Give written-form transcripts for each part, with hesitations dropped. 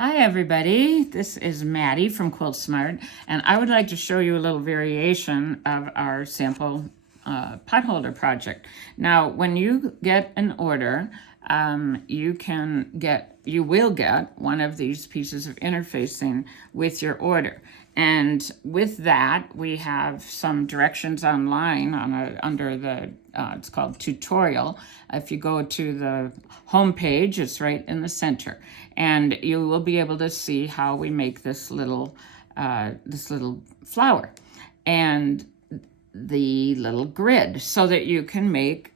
Hi everybody, this is Maddie from Quilt Smart, and I would like to show you a little variation of our sample potholder project. Now, when you get an order, you will get one of these pieces of interfacing with your order. And with that, we have some directions online under the, it's called tutorial. If you go to the home page, it's right in the center. And you will be able to see how we make this little flower and the little grid so that you can make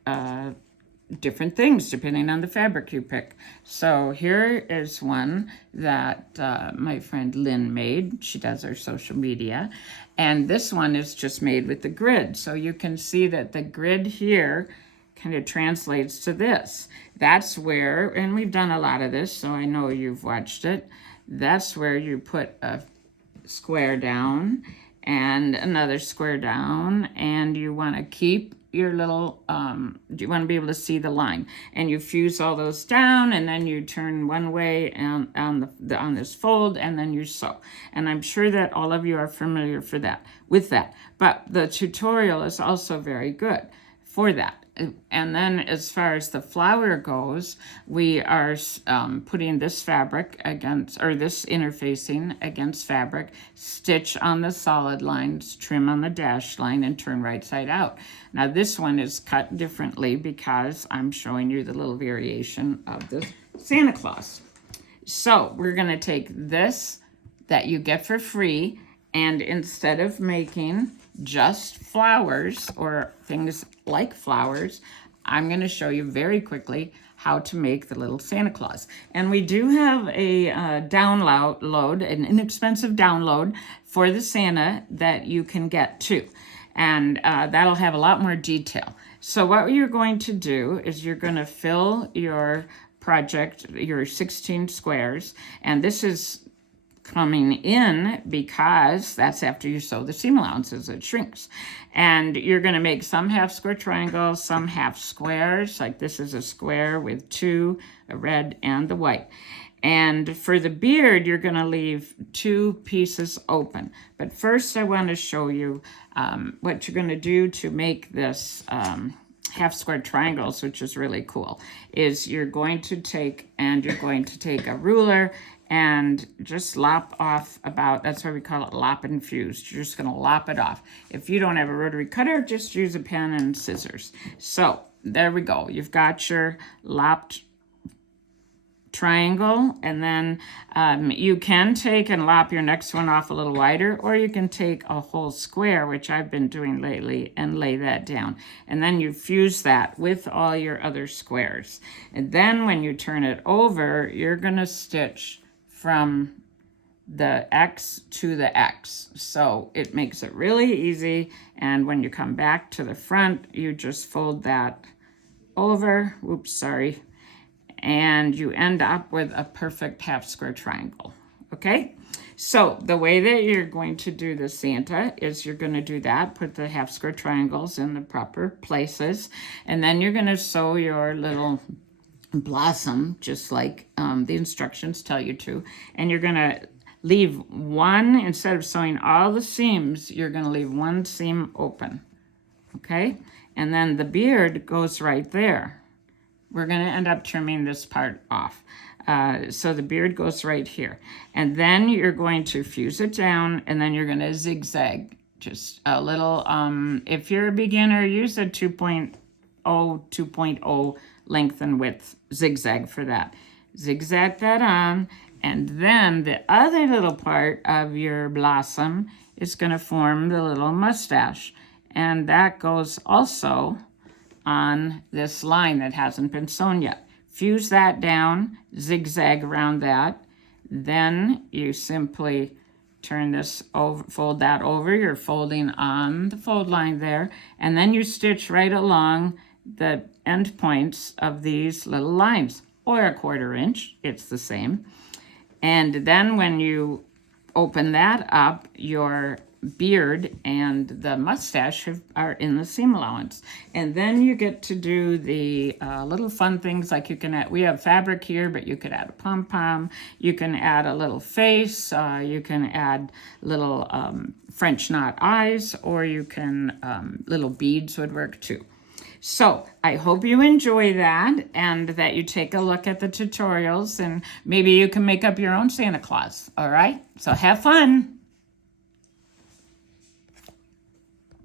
different things depending on the fabric you pick. So here is one that my friend Lynn made. She does our social media. And this one is just made with the grid. So you can see that the grid here kind of translates to this. That's where, and we've done a lot of this, so I know you've watched it. That's where you put a square down and another square down, and you want to keep your little, you want to be able to see the line, and you fuse all those down, and then you turn one way on this fold, and then you sew. And I'm sure that all of you are familiar with that. But the tutorial is also very good for that. And then as far as the flower goes, we are putting this fabric against, or this interfacing against fabric, stitch on the solid lines, trim on the dashed line, and turn right side out. Now this one is cut differently because I'm showing you the little variation of the Santa Claus. So we're going to take this that you get for free, and instead of making just flowers or things like flowers, I'm going to show you very quickly how to make the little Santa Claus. And we do have a download, an inexpensive download for the Santa that you can get too. And that'll have a lot more detail. So what you're going to do is you're going to fill your project, your 16 squares, and this is coming in because that's after you sew the seam allowances, it shrinks. And you're going to make some half square triangles, some half squares, like this is a square with two, a red and the white. And for the beard, you're going to leave two pieces open. But first I want to show you what you're going to do to make this half square triangles, which is really cool, is you're going to take a ruler and just lop off about, that's why we call it lop and fuse. You're just going to lop it off. If you don't have a rotary cutter, just use a pen and scissors. So there we go. You've got your lopped triangle, and then you can take and lop your next one off a little wider, or you can take a whole square, which I've been doing lately, and lay that down. And then you fuse that with all your other squares. And then when you turn it over, you're going to stitch from the X to the X. So it makes it really easy. And when you come back to the front, you just fold that over, and you end up with a perfect half square triangle. Okay, so the way that you're going to do the Santa is you're going to do that, put the half square triangles in the proper places, and then you're going to sew your little blossom just like the instructions tell you to, and you're going to leave one, instead of sewing all the seams, you're going to leave one seam open. Okay, and then the beard goes right there. We're going to end up trimming this part off. So the beard goes right here. And then you're going to fuse it down, and then you're going to zigzag just a little. If you're a beginner, use a 2.0 length and width zigzag for that. Zigzag that on, and then the other little part of your blossom is going to form the little mustache. And that goes also on this line that hasn't been sewn yet. Fuse that down, zigzag around that. Then you simply turn this over, fold that over. You're folding on the fold line there. And then you stitch right along the end points of these little lines, or a 1/4 inch, it's the same. And then when you open that up, your beard and the mustache are in the seam allowance. And then you get to do the little fun things, like you can add, we have fabric here, but you could add a pom-pom, you can add a little face, you can add little French knot eyes, or you can, little beads would work too. So I hope you enjoy that, and that you take a look at the tutorials, and maybe you can make up your own Santa Claus. All right, so have fun.